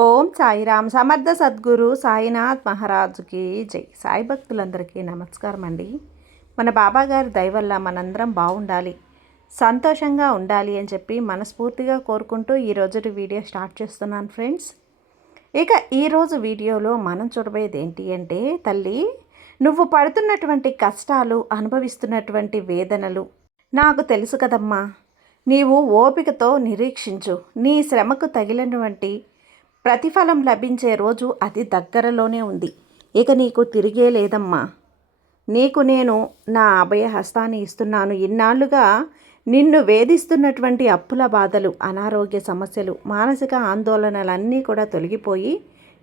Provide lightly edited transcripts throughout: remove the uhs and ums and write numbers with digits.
ఓం సాయిరామ్. సమర్థ సద్గురు సాయినాథ్ మహారాజుకి జై. సాయి భక్తులందరికీ నమస్కారం అండి. మన బాబాగారి దయ వల్ల మనందరం బాగుండాలి, సంతోషంగా ఉండాలి అని చెప్పి మనస్ఫూర్తిగా కోరుకుంటూ ఈరోజు వీడియో స్టార్ట్ చేస్తున్నాను ఫ్రెండ్స్. ఇక ఈరోజు వీడియోలో మనం చూడబోయేది ఏంటి అంటే, తల్లి నువ్వు పడుతున్నటువంటి కష్టాలు, అనుభవిస్తున్నటువంటి వేదనలు నాకు తెలుసు కదమ్మా. నీవు ఓపికతో నిరీక్షించు. నీ శ్రమకు తగిలినటువంటి ప్రతిఫలం లభించే రోజు అతి దగ్గరలోనే ఉంది. ఇక నీకు తిరిగే లేదమ్మా. నీకు నేను నా అభయ హస్తాన్ని ఇస్తున్నాను. ఇన్నాళ్లుగా నిన్ను వేధిస్తున్నటువంటి అప్పుల బాధలు, అనారోగ్య సమస్యలు, మానసిక ఆందోళనలన్నీ కూడా తొలగిపోయి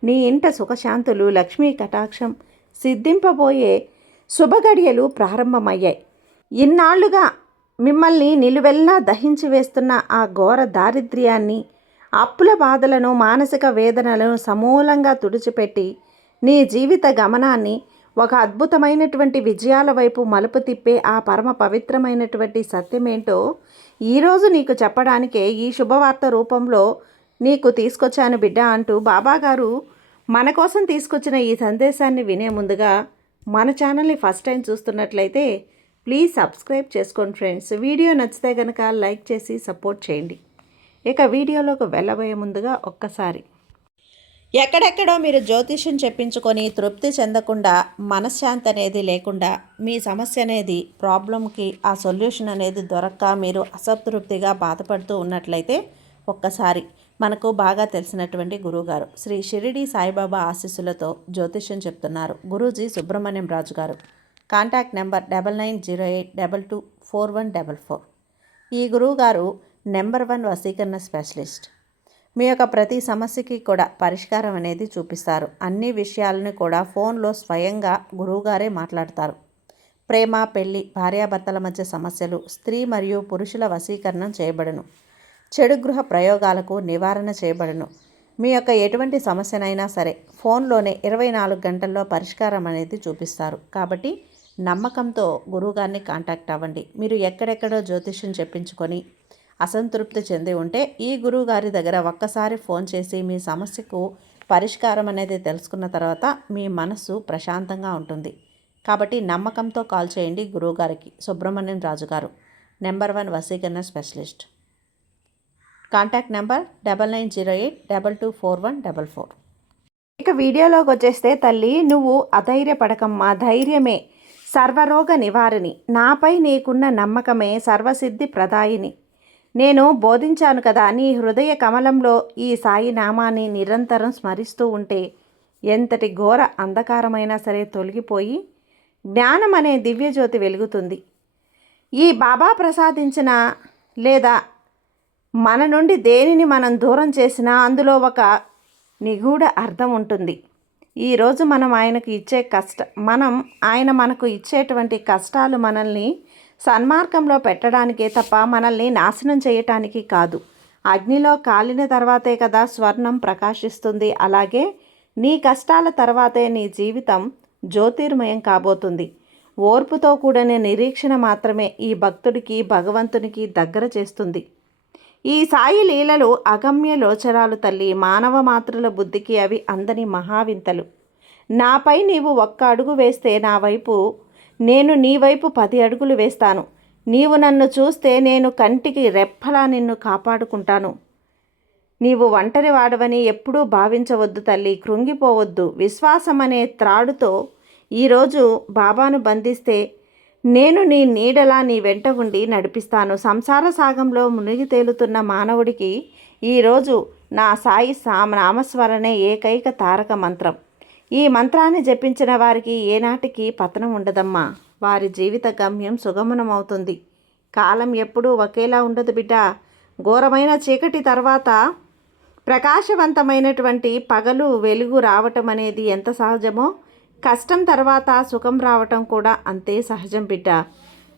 నీ ఇంట సుఖశాంతులు, లక్ష్మీ కటాక్షం సిద్ధింపబోయే శుభగడియలు ప్రారంభమయ్యాయి. ఇన్నాళ్లుగా మిమ్మల్ని నిలువెల్లా దహించి వేస్తున్న ఆ ఘోర దారిద్ర్యాన్ని, అప్పుల బాధలను, మానసిక వేదనలను సమూలంగా తుడిచిపెట్టి నీ జీవిత గమనాన్ని ఒక అద్భుతమైనటువంటి విజయాల వైపు మలుపు తిప్పే ఆ పరమ పవిత్రమైనటువంటి సత్యమేంటో ఈరోజు నీకు చెప్పడానికే ఈ శుభవార్త రూపంలో నీకు తీసుకొచ్చాను బిడ్డ అంటూ బాబాగారు మన కోసం తీసుకొచ్చిన ఈ సందేశాన్ని వినే ముందుగా మన ఛానల్ని ఫస్ట్ టైం చూస్తున్నట్లయితే ప్లీజ్ సబ్స్క్రైబ్ చేసుకోండి ఫ్రెండ్స్. వీడియో నచ్చితే కనుక లైక్ చేసి సపోర్ట్ చేయండి. ఇక వీడియోలోకి వెళ్ళబోయే ముందుగా ఒక్కసారి, ఎక్కడెక్కడో మీరు జ్యోతిష్యం చెప్పించుకొని తృప్తి చెందకుండా, మనశ్శాంతి అనేది లేకుండా, మీ సమస్య అనేది ప్రాబ్లంకి ఆ సొల్యూషన్ అనేది దొరక్క మీరు అసంతృప్తిగా బాధపడుతూ ఉన్నట్లయితే ఒక్కసారి మనకు బాగా తెలిసినటువంటి గురువుగారు శ్రీ షిరిడి సాయిబాబా ఆశీస్సులతో జ్యోతిష్యం చెప్తున్నారు గురూజీ సుబ్రహ్మణ్యం రాజు గారు. Contact number 9908224144. ఈ గురువుగారు నెంబర్ 1 వశీకరణ స్పెషలిస్ట్. మీ యొక్క ప్రతి సమస్యకి కూడా పరిష్కారం అనేది చూపిస్తారు. అన్ని విషయాలను కూడా ఫోన్లో స్వయంగా గురువుగారే మాట్లాడతారు. ప్రేమ, పెళ్లి, భార్యాభర్తల మధ్య సమస్యలు, స్త్రీ మరియు పురుషుల వశీకరణం చేయబడును. చెడు గృహ ప్రయోగాలకు నివారణ చేయబడును. మీ యొక్క ఎటువంటి సమస్యనైనా సరే ఫోన్లోనే 24 గంటల్లో పరిష్కారం అనేది చూపిస్తారు. కాబట్టి నమ్మకంతో గురువుగారిని కాంటాక్ట్ అవ్వండి. మీరు ఎక్కడెక్కడో జ్యోతిష్యం చెప్పించుకొని అసంతృప్తి చెంది ఉంటే ఈ గురువుగారి దగ్గర ఒక్కసారి ఫోన్ చేసి మీ సమస్యకు పరిష్కారం అనేది తెలుసుకున్న తర్వాత మీ మనస్సు ప్రశాంతంగా ఉంటుంది. కాబట్టి నమ్మకంతో కాల్ చేయండి గురువుగారికి. సుబ్రహ్మణ్యం రాజు గారు, నెంబర్ 1 వశీకరణ స్పెషలిస్ట్. Contact number 9908224144. ఇక వీడియోలోకి వచ్చేస్తే, తల్లి నువ్వు అధైర్యపడకమ్మా. ధైర్యమే సర్వరోగ నివారిణి. నాపై నీకున్న నమ్మకమే సర్వసిద్ధి ప్రదాయిని. నేను బోధించాను కదా, నీ హృదయ కమలంలో ఈ సాయి నామాన్ని నిరంతరం స్మరిస్తూ ఉంటే ఎంతటి ఘోర అంధకారమైనా సరే తొలగిపోయి జ్ఞానం అనే దివ్యజ్యోతి వెలుగుతుంది. ఈ బాబా ప్రసాదించిన లేదా మన నుండి దేనిని మనం దూరం చేసినా అందులో ఒక నిగూఢ అర్థం ఉంటుంది. ఈరోజు మనం ఆయన మనకు ఇచ్చేటువంటి కష్టాలు మనల్ని సన్మార్గంలో పెట్టడానికే తప్ప మనల్ని నాశనం చేయటానికి కాదు. అగ్నిలో కాలిన తర్వాతే కదా స్వర్ణం ప్రకాశిస్తుంది. అలాగే నీ కష్టాల తర్వాతే నీ జీవితం జ్యోతిర్మయం కాబోతుంది. ఓర్పుతో కూడిన నిరీక్షణ మాత్రమే ఈ భక్తుడికి, భగవంతునికి దగ్గర చేస్తుంది. ఈ సాయి లీలలు అగమ్య లోచరాలు తల్లి. మానవ మాతృల బుద్ధికి అవి అందని మహావింతలు. నాపై నీవు ఒక్క అడుగు వేస్తే నేను నీ వైపు 10 అడుగులు వేస్తాను. నీవు నన్ను చూస్తే నేను కంటికి రెప్పలా నిన్ను కాపాడుకుంటాను. నీవు ఒంటరి వాడవని ఎప్పుడూ భావించవద్దు తల్లి. కృంగిపోవద్దు. విశ్వాసం అనే త్రాడుతో ఈరోజు బాబాను బంధిస్తే నేను నీ నీడలా నీ వెంట ఉండి నడిపిస్తాను. సంసార సాగంలో మునిగి తేలుతున్న మానవుడికి ఈరోజు నా సాయి నామస్మరణే ఏకైక తారక మంత్రం. ఈ మంత్రాన్ని జపించిన వారికి ఏనాటికి పతనం ఉండదమ్మా. వారి జీవిత గమ్యం సుగమనమవుతుంది. కాలం ఎప్పుడూ ఒకేలా ఉండదు బిడ్డ. ఘోరమైన చీకటి తర్వాత ప్రకాశవంతమైనటువంటి పగలు, వెలుగు రావటం అనేది ఎంత సహజమో, కష్టం తర్వాత సుఖం రావటం కూడా అంతే సహజం బిడ్డ.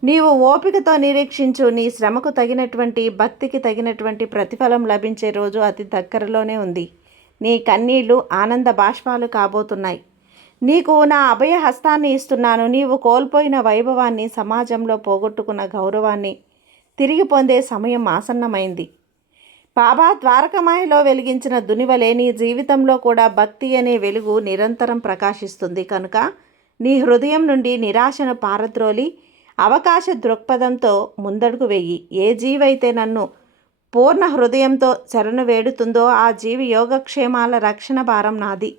నీవు ఓపికతో నిరీక్షించు. నీ శ్రమకు తగినటువంటి, భక్తికి తగినటువంటి ప్రతిఫలం లభించే రోజు అతి దగ్గరలోనే ఉంది. నీ కన్నీళ్లు ఆనంద బాష్పాలు కాబోతున్నాయి. నీకు నా అభయ హస్తాన్ని ఇస్తున్నాను. నీవు కోల్పోయిన వైభవాన్ని, సమాజంలో పోగొట్టుకున్న గౌరవాన్ని తిరిగి పొందే సమయం ఆసన్నమైంది. బాబా ద్వారకమాయలో వెలిగించిన దునివలే నీ జీవితంలో కూడా భక్తి అనే వెలుగు నిరంతరం ప్రకాశిస్తుంది. కనుక నీ హృదయం నుండి నిరాశను పారద్రోలి అవకాశ దృక్పథంతో ముందడుగు వెయ్యి. ఏ జీవైతే నన్ను పూర్ణ హృదయంతో శరణు వేడుతుందో ఆ జీవి యోగక్షేమాల రక్షణ భారం నాది.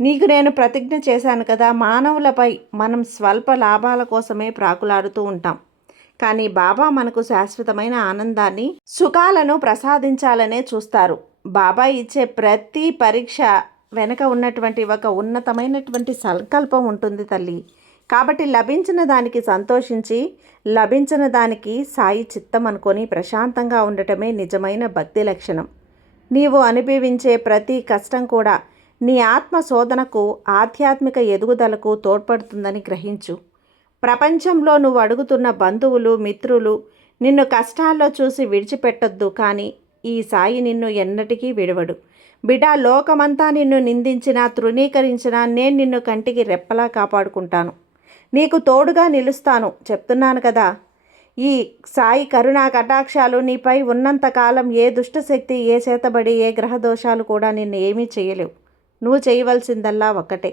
నీకు నేను ప్రతిజ్ఞ చేశాను కదా, మానవులపై మనం స్వల్ప లాభాల కోసమే ప్రాకులాడుతూ ఉంటాం. కానీ బాబా మనకు శాశ్వతమైన ఆనందాన్ని, సుఖాలను ప్రసాదించాలనే చూస్తారు. బాబా ఇచ్చే ప్రతి పరీక్ష వెనక ఉన్నటువంటి ఒక ఉన్నతమైనటువంటి సంకల్పం ఉంటుంది తల్లి. కాబట్టి లభించిన దానికి సంతోషించి, లభించిన దానికి సాయి చిత్తం అనుకొని ప్రశాంతంగా ఉండటమే నిజమైన భక్తి లక్షణం. నీవు అనుభవించే ప్రతి కష్టం కూడా నీ ఆత్మ శోధనకు, ఆధ్యాత్మిక ఎదుగుదలకు తోడ్పడుతుందని గ్రహించు. ప్రపంచంలో నువ్వు అడుగుతున్న బంధువులు, మిత్రులు నిన్ను కష్టాల్లో చూసి విడిచిపెట్టొద్దు. కానీ ఈ సాయి నిన్ను ఎన్నటికీ విడవడు. బిడ్డ, లోకమంతా నిన్ను నిందించినా, తృణీకరించినా నేను నిన్ను కంటికి రెప్పలా కాపాడుకుంటాను. నీకు తోడుగా నిలుస్తాను. చెప్తున్నాను కదా, ఈ సాయి కరుణా కటాక్షాలు నీపై ఉన్నంతకాలం ఏ దుష్టశక్తి, ఏ చేతబడి, ఏ గ్రహదోషాలు కూడా నిన్ను ఏమీ చేయలేవు. నువ్వు చేయవలసిందల్లా ఒక్కటే,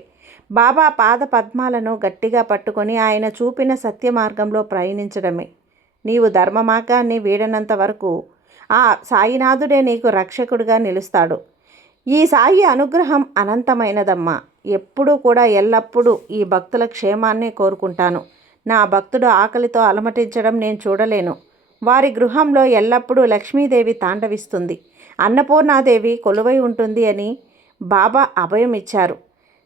బాబా పాద పద్మాలను గట్టిగా పట్టుకొని ఆయన చూపిన సత్య మార్గంలో ప్రయాణించడమే. నీవు ధర్మ మార్గాన్ని వీడనంత వరకు ఆ సాయినాథుడే నీకు రక్షకుడిగా నిలుస్తాడు. ఈ సాయి అనుగ్రహం అనంతమైనదమ్మా. ఎప్పుడూ కూడా ఎల్లప్పుడూ ఈ భక్తుల క్షేమాన్నే కోరుకుంటాను. నా భక్తుడు ఆకలితో అలమటించడం నేను చూడలేను. వారి గృహంలో ఎల్లప్పుడూ లక్ష్మీదేవి తాండవిస్తుంది, అన్నపూర్ణాదేవి కొలువై ఉంటుంది అని బాబా అభయం ఇచ్చారు.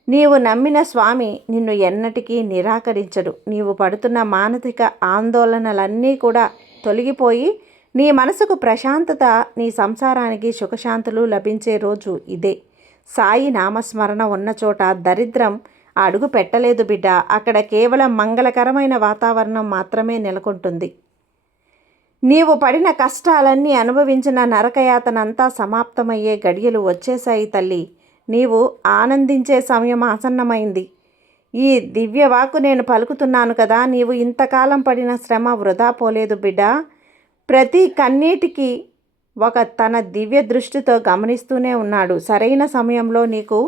నీవు నమ్మిన స్వామి నిన్ను ఎన్నటికీ నిరాకరించడు. నీవు పడుతున్న మానసిక ఆందోళనలన్నీ కూడా తొలగిపోయి నీ మనసుకు ప్రశాంతత, నీ సంసారానికి సుఖశాంతులు లభించే రోజు ఇదే. సాయి నామస్మరణ ఉన్న చోట దరిద్రం అడుగు పెట్టలేదు బిడ్డ. అక్కడ కేవలం మంగళకరమైన వాతావరణం మాత్రమే నెలకొంటుంది. నీవు పడిన కష్టాలన్నీ, అనుభవించిన నరకయాతనంతా సమాప్తమయ్యే గడియలు వచ్చేశాయి తల్లి. నీవు ఆనందించే సమయం ఆసన్నమైంది. ఈ దివ్యవాకు నేను పలుకుతున్నాను కదా, నీవు ఇంతకాలం పడిన శ్రమ వృధా పోలేదు బిడ్డ. ప్రతి కన్నీటికి ఒక తన దివ్య దృష్టితో గమనిస్తూనే ఉన్నాడు. సరైన సమయంలో నీకు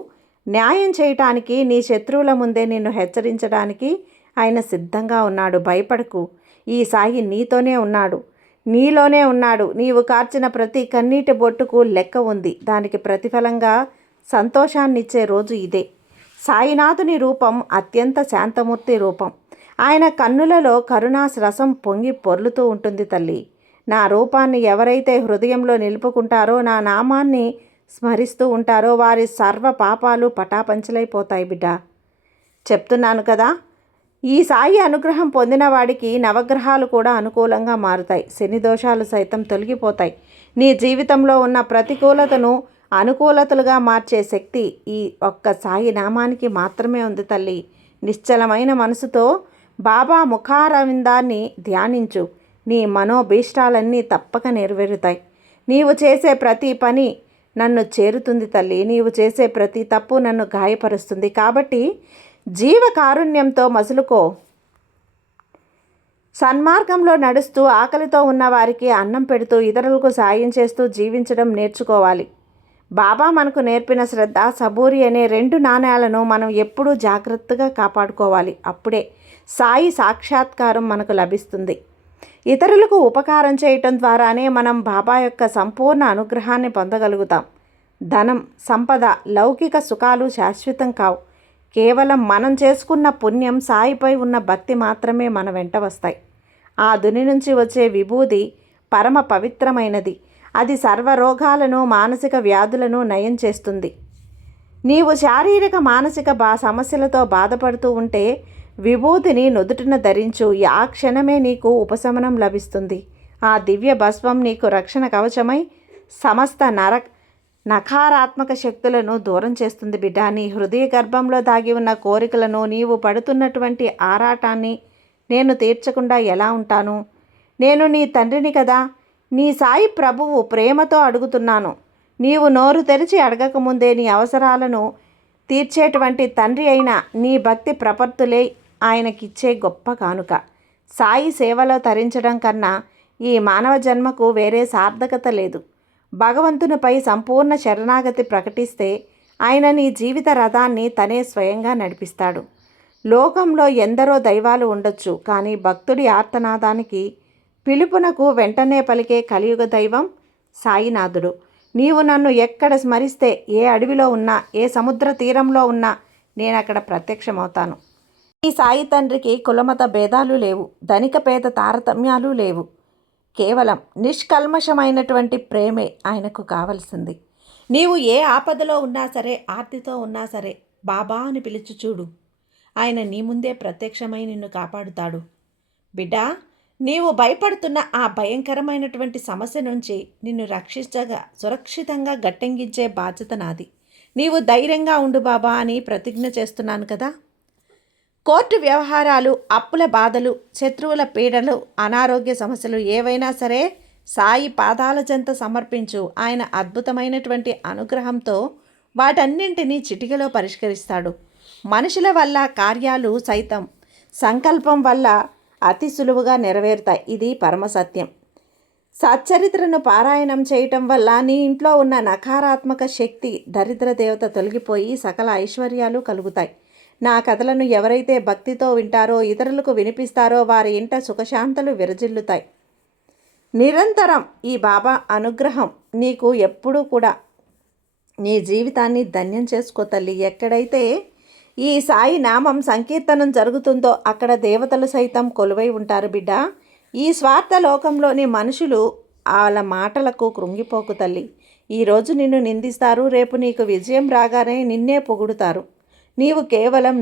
న్యాయం చేయటానికి, నీ శత్రువుల ముందే నిన్ను హెచ్చరించడానికి ఆయన సిద్ధంగా ఉన్నాడు. భయపడకు, ఈ సాయి నీతోనే ఉన్నాడు, నీలోనే ఉన్నాడు. నీవు కార్చిన ప్రతి కన్నీటి బొట్టుకు లెక్క ఉంది. దానికి ప్రతిఫలంగా సంతోషాన్నిచ్చే రోజు ఇదే. సాయినాథుని రూపం అత్యంత శాంతమూర్తి రూపం. ఆయన కన్నులలో కరుణా రసం పొంగి పొర్లుతూ ఉంటుంది తల్లి. నా రూపాన్ని ఎవరైతే హృదయంలో నిలుపుకుంటారో, నా నామాన్ని స్మరిస్తూ ఉంటారో వారి సర్వ పాపాలు పటాపంచలైపోతాయి బిడ్డ. చెప్తున్నాను కదా, ఈ సాయి అనుగ్రహం పొందిన వాడికి నవగ్రహాలు కూడా అనుకూలంగా మారుతాయి. శని దోషాలు సైతం తొలగిపోతాయి. నీ జీవితంలో ఉన్న ప్రతికూలతను అనుకూలతలుగా మార్చే శక్తి ఈ ఒక్క సాయి నామానికి మాత్రమే ఉంది తల్లి. నిశ్చలమైన మనసుతో బాబా ముఖారవిందాన్ని ధ్యానించు. నీ మనోభీష్టాలన్నీ తప్పక నెరవేరుతాయి. నీవు చేసే ప్రతి పని నన్ను చేరుతుంది తల్లి. నీవు చేసే ప్రతి తప్పు నన్ను గాయపరుస్తుంది. కాబట్టి జీవకారుణ్యంతో మసులుకో. సన్మార్గంలో నడుస్తూ ఆకలితో ఉన్నవారికి అన్నం పెడుతూ ఇతరులకు సాయం చేస్తూ జీవించడం నేర్చుకోవాలి. బాబా మనకు నేర్పిన శ్రద్ధ, సబూరి అనే 2 నాణేలను మనం ఎప్పుడూ జాగ్రత్తగా కాపాడుకోవాలి. అప్పుడే సాయి సాక్షాత్కారం మనకు లభిస్తుంది. ఇతరులకు ఉపకారం చేయటం ద్వారానే మనం బాబా యొక్క సంపూర్ణ అనుగ్రహాన్ని పొందగలుగుతాం. ధనం, సంపద, లౌకిక సుఖాలు శాశ్వతం కావు. కేవలం మనం చేసుకున్న పుణ్యం, సాయిపై ఉన్న భక్తి మాత్రమే మన వెంట వస్తాయి. ఆ దుని నుంచి వచ్చే విభూది పరమ పవిత్రమైనది. అది సర్వరోగాలను, మానసిక వ్యాధులను నయం చేస్తుంది. నీవు శారీరక, మానసిక సమస్యలతో బాధపడుతూ ఉంటే విభూతిని నుదుటిన ధరించు. ఆ క్షణమే నీకు ఉపశమనం లభిస్తుంది. ఆ దివ్య భస్మం నీకు రక్షణ కవచమై సమస్త నకారాత్మక శక్తులను దూరం చేస్తుంది బిడ్డ. నీ హృదయ గర్భంలో దాగి ఉన్న కోరికలను, నీవు పడుతున్నటువంటి ఆరాటాన్ని నేను తీర్చకుండా ఎలా ఉంటాను? నేను నీ తండ్రిని కదా. నీ సాయి ప్రభువు ప్రేమతో అడుగుతున్నాను. నీవు నోరు తెరిచి అడగకముందే నీ అవసరాలను తీర్చేటువంటి తండ్రి అయిన నీ భక్తి ప్రపత్తులే ఆయనకిచ్చే గొప్ప కానుక. సాయి సేవలో తరించడం కన్నా ఈ మానవ జన్మకు వేరే సార్థకత లేదు. భగవంతునిపై సంపూర్ణ శరణాగతి ప్రకటిస్తే ఆయన నీ జీవిత రథాన్ని తనే స్వయంగా నడిపిస్తాడు. లోకంలో ఎందరో దైవాలు ఉండొచ్చు, కానీ భక్తుడి ఆర్తనాదానికి పిలుపునకు వెంటనే పలికే కలియుగ దైవం సాయినాథుడు. నీవు నన్ను ఎక్కడ స్మరిస్తే, ఏ అడవిలో ఉన్నా, ఏ సముద్ర తీరంలో ఉన్నా నేనక్కడ ప్రత్యక్షమవుతాను. ఈ సాయి తండ్రికి కులమత భేదాలు లేవు, ధనిక పేద తారతమ్యాలు లేవు. కేవలం నిష్కల్మషమైనటువంటి ప్రేమే ఆయనకు కావలసింది. నీవు ఏ ఆపదలో ఉన్నా సరే, ఆర్తితో ఉన్నా సరే, బాబా అని పిలిచి చూడు. ఆయన నీ ముందే ప్రత్యక్షమై నిన్ను కాపాడుతాడు. బిడ్డా, నీవు భయపడుతున్న ఆ భయంకరమైనటువంటి సమస్య నుంచి నిన్ను రక్షించగా సురక్షితంగా గట్టెంగించే బాధ్యత నాది. నీవు ధైర్యంగా ఉండు బాబా అని ప్రతిజ్ఞ చేస్తున్నాను కదా. కోర్టు వ్యవహారాలు, అప్పుల బాధలు, శత్రువుల పీడలు, అనారోగ్య సమస్యలు ఏవైనా సరే సాయి పాదాల చెంత సమర్పించు. ఆయన అద్భుతమైనటువంటి అనుగ్రహంతో వాటన్నింటినీ చిటికలో పరిష్కరిస్తాడు. మనుషుల వల్ల కార్యాలు సైతం సంకల్పం వల్ల అతి సులువుగా నెరవేరుతాయి. ఇది పరమసత్యం. సచ్చరిత్రను పారాయణం చేయటం వల్ల నీ ఇంట్లో ఉన్న నకారాత్మక శక్తి, దరిద్ర దేవత తొలగిపోయి సకల ఐశ్వర్యాలు కలుగుతాయి. నా కథలను ఎవరైతే భక్తితో వింటారో, ఇతరులకు వినిపిస్తారో వారి ఇంట సుఖశాంతలు విరజిల్లుతాయి. నిరంతరం ఈ బాబా అనుగ్రహం నీకు ఎప్పుడూ కూడా నీ జీవితాన్ని ధన్యం చేసుకో తల్లి. ఎక్కడైతే ఈ సాయి నామం సంకీర్తనం జరుగుతుందో అక్కడ దేవతలు సైతం కొలువై ఉంటారు బిడ్డ. ఈ స్వార్థ లోకంలోని మనుషులు వాళ్ళ మాటలకు కృంగిపోకు తల్లి. ఈరోజు నిన్ను నిందిస్తారు, రేపు నీకు విజయం రాగానే నిన్నే పొగుడుతారు. నీవు కేవలం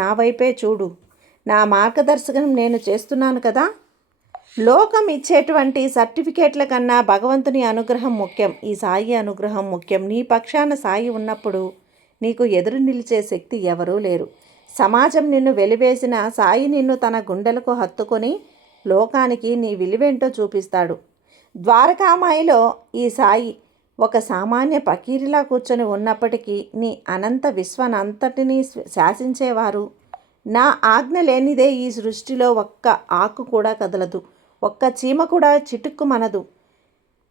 నా వైపే చూడు. నా మార్గదర్శకం నేను చేస్తున్నాను కదా. లోకం ఇచ్చేటువంటి సర్టిఫికేట్ల కన్నా భగవంతుని అనుగ్రహం ముఖ్యం. ఈ సాయి అనుగ్రహం ముఖ్యం. నీ పక్షాన సాయి ఉన్నప్పుడు నీకు ఎదురు నిలిచే శక్తి ఎవరూ లేరు. సమాజం నిన్ను వెలివేసిన సాయి నిన్ను తన గుండెలకు హత్తుకొని లోకానికి నీ విలువేంటో చూపిస్తాడు. ద్వారకామాయిలో ఈ సాయి ఒక సామాన్య పకీరిలా కూర్చొని ఉన్నప్పటికీ నీ అనంత విశ్వనంతటినీ శాసించేవారు. నా ఆజ్ఞ లేనిదే ఈ సృష్టిలో ఒక్క ఆకు కూడా కదలదు, ఒక్క చీమ కూడా చిటుక్కుమనదు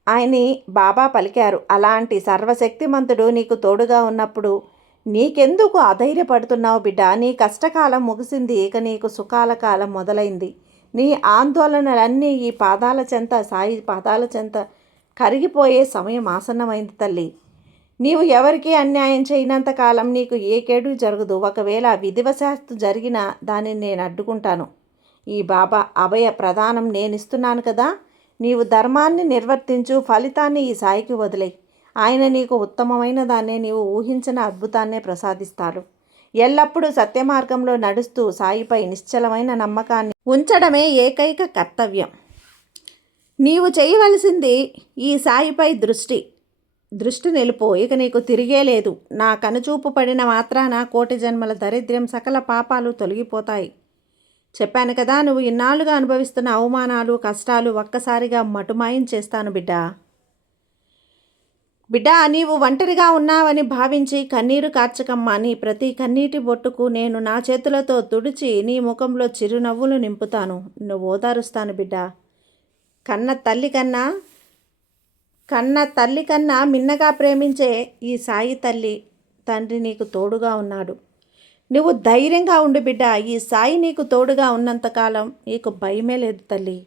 అని బాబా పలికారు. అలాంటి సర్వశక్తిమంతుడు నీకు తోడుగా ఉన్నప్పుడు నీకెందుకు అధైర్యపడుతున్నావు బిడ్డ? నీ కష్టకాలం ముగిసింది, ఇక నీకు సుఖాల కాలం మొదలైంది. నీ ఆందోళనలన్నీ ఈ పాదాల చెంత, సాయి పాదాల చెంత కరిగిపోయే సమయం ఆసన్నమైంది తల్లి. నీవు ఎవరికీ అన్యాయం చేయనంత కాలం నీకు ఏ కేడు జరగదు. ఒకవేళ విధివశాత్తు జరిగినా దానిని నేను అడ్డుకుంటాను. ఈ బాబా అభయ ప్రదానం నేనిస్తున్నాను కదా. నీవు ధర్మాన్ని నిర్వర్తించు, ఫలితాన్ని ఈ సాయికి వదిలేయి. ఆయన నీకు ఉత్తమమైన దాన్నే, నీవు ఊహించిన అద్భుతాన్నే ప్రసాదిస్తాడు. ఎల్లప్పుడూ సత్య మార్గంలో నడుస్తూ సాయిపై నిశ్చలమైన నమ్మకాన్ని ఉంచడమే ఏకైక కర్తవ్యం. నీవు చేయవలసింది ఈ సాయిపై దృష్టి నిలుపు. ఇక నీకు తిరిగే లేదు. నా కనుచూపు పడిన మాత్రాన కోటి జన్మల దరిద్ర్యం, సకల పాపాలు తొలగిపోతాయి. చెప్పాను కదా, నువ్వు ఇన్నాళ్ళుగా అనుభవిస్తున్న అవమానాలు, కష్టాలు ఒక్కసారిగా మటుమాయం చేస్తాను బిడ్డా. నీవు ఒంటరిగా ఉన్నావని భావించి కన్నీరు కార్చకమ్మా. నీ ప్రతి కన్నీటి బొట్టుకు నేను నా చేతులతో తుడిచి నీ ముఖంలో చిరునవ్వులు నింపుతాను. నిన్ను ఓదారుస్తాను బిడ్డ. కన్న తల్లి కన్నా మిన్నగా ప్రేమించే ఈ సాయి తండ్రి నీకు తోడుగా ఉన్నాడు. నువ్వు ధైర్యంగా ఉండు బిడ్డ. ఈ సాయి నీకు తోడుగా ఉన్నంతకాలం నీకు భయమే లేదు తల్లి.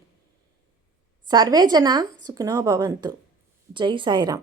సర్వేజన సుఖినో భవంతు. జై సాయిరాం.